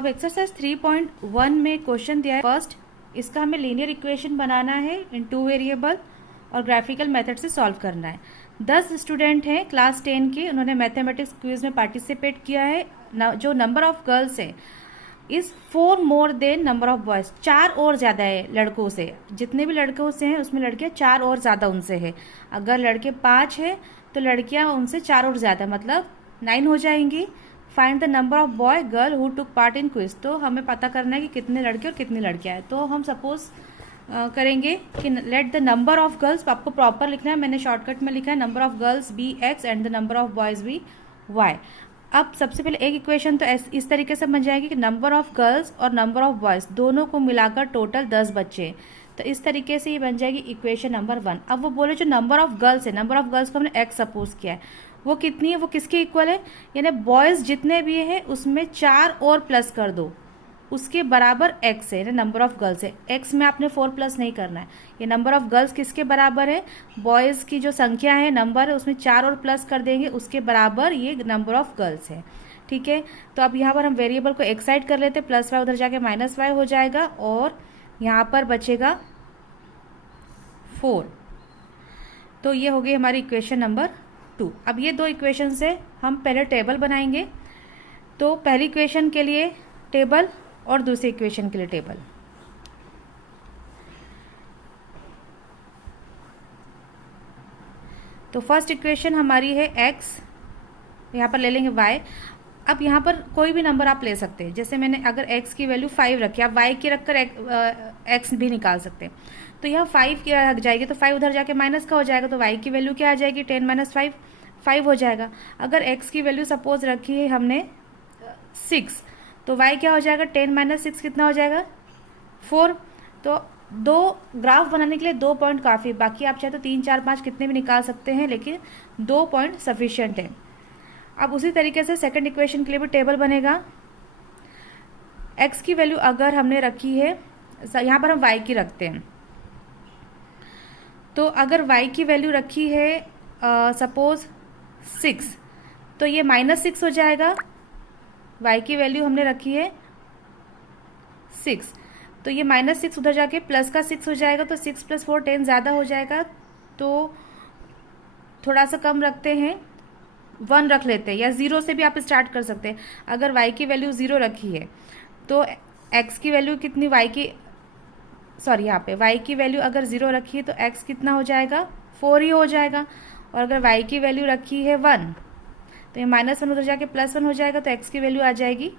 अब एक्सरसाइज 3.1 में क्वेश्चन दिया है। फर्स्ट, इसका हमें लीनियर इक्वेशन बनाना है इन 2 वेरिएबल और ग्राफिकल मेथड से सॉल्व करना है। 10 स्टूडेंट हैं क्लास 10 के, उन्होंने मैथमेटिक्स क्विज में पार्टिसिपेट किया है। जो नंबर ऑफ गर्ल्स है is 4 more than number of boys, 4 और ज़्यादा है लड़कों से। जितने भी लड़कों से हैं उसमें लड़कियां 4 और ज़्यादा उनसे है। अगर लड़के 5 हैं तो लड़कियां उनसे 4 और ज़्यादा, मतलब 9 हो जाएंगी। Find the number of boy girl who took part in quiz. तो हमें पता करना है कि कितने लड़के और कितनी लड़कियां हैं। तो हम सपोज करेंगे कि let the number of girls, आपको प्रॉपर लिखना है, मैंने शॉर्टकट में लिखा है number of girls be X and the number of boys be Y. अब सबसे पहले एक इक्वेशन तो इस तरीके से बन जाएगी कि नंबर ऑफ गर्ल्स और नंबर ऑफ बॉयज दोनों को मिलाकर टोटल 10 बच्चे, तो इस तरीके से ये बन जाएगी इक्वेशन नंबर 1। अब वो बोले जो नंबर ऑफ गर्ल्स है, नंबर ऑफ गर्ल्स को हमने एक्स सपोज किया है, वो कितनी है, वो किसके इक्वल है, यानी बॉयज जितने भी हैं उसमें 4 और प्लस कर दो, उसके बराबर एक्स है, नंबर ऑफ गर्ल्स है। एक्स में आपने 4 प्लस नहीं करना है। ये नंबर ऑफ गर्ल्स किसके बराबर है, बॉयज़ की जो संख्या है नंबर है उसमें 4 और प्लस कर देंगे, उसके बराबर ये नंबर ऑफ गर्ल्स है। ठीक है, तो अब यहाँ पर हम वेरिएबल को एक साइड कर लेते हैं, प्लस वाई उधर जाके माइनस वाई हो जाएगा और यहाँ पर बचेगा 4। तो ये हो गई हमारी इक्वेशन नंबर 2। अब ये 2 इक्वेशन से हम पहले टेबल बनाएंगे। तो पहली इक्वेशन के लिए टेबल और दूसरी इक्वेशन के लिए टेबल। तो फर्स्ट इक्वेशन हमारी है x, यहाँ पर ले लेंगे y। अब यहाँ पर कोई भी नंबर आप ले सकते हैं, जैसे मैंने अगर x की वैल्यू 5 रखी, आप y की रखकर x भी निकाल सकते हैं। तो यह 5 की रख जाएगी तो 5 उधर जाके माइनस का हो जाएगा, तो y की वैल्यू क्या आ जाएगी, 10 माइनस 5, 5 हो जाएगा। अगर x की वैल्यू सपोज रखी है हमने 6, तो y क्या हो जाएगा, 10 माइनस 6 कितना हो जाएगा, 4। तो 2 ग्राफ बनाने के लिए 2 पॉइंट काफ़ी, बाकी आप चाहे तो 3, 4, 5 कितने भी निकाल सकते हैं, लेकिन 2 पॉइंट सफिशिएंट है। अब उसी तरीके से सेकंड इक्वेशन के लिए भी टेबल बनेगा। x की वैल्यू अगर हमने रखी है, यहाँ पर हम y की रखते हैं, तो अगर y की वैल्यू रखी है सपोज 6, तो ये -6 हो जाएगा। y की वैल्यू हमने रखी है 6, तो ये -6 उधर जाके प्लस का 6 हो जाएगा, तो 6 + 4 10 ज़्यादा हो जाएगा, तो थोड़ा सा कम रखते हैं, 1 रख लेते हैं, या 0 से भी आप स्टार्ट कर सकते हैं। अगर y की वैल्यू 0 रखी है तो x की वैल्यू कितनी, यहाँ पे y की वैल्यू अगर 0 रखी है तो x कितना हो जाएगा, 4 ही हो जाएगा। और अगर y की वैल्यू रखी है 1, तो ये -1 उधर जाके +1 हो जाएगा, तो x की वैल्यू आ जाएगी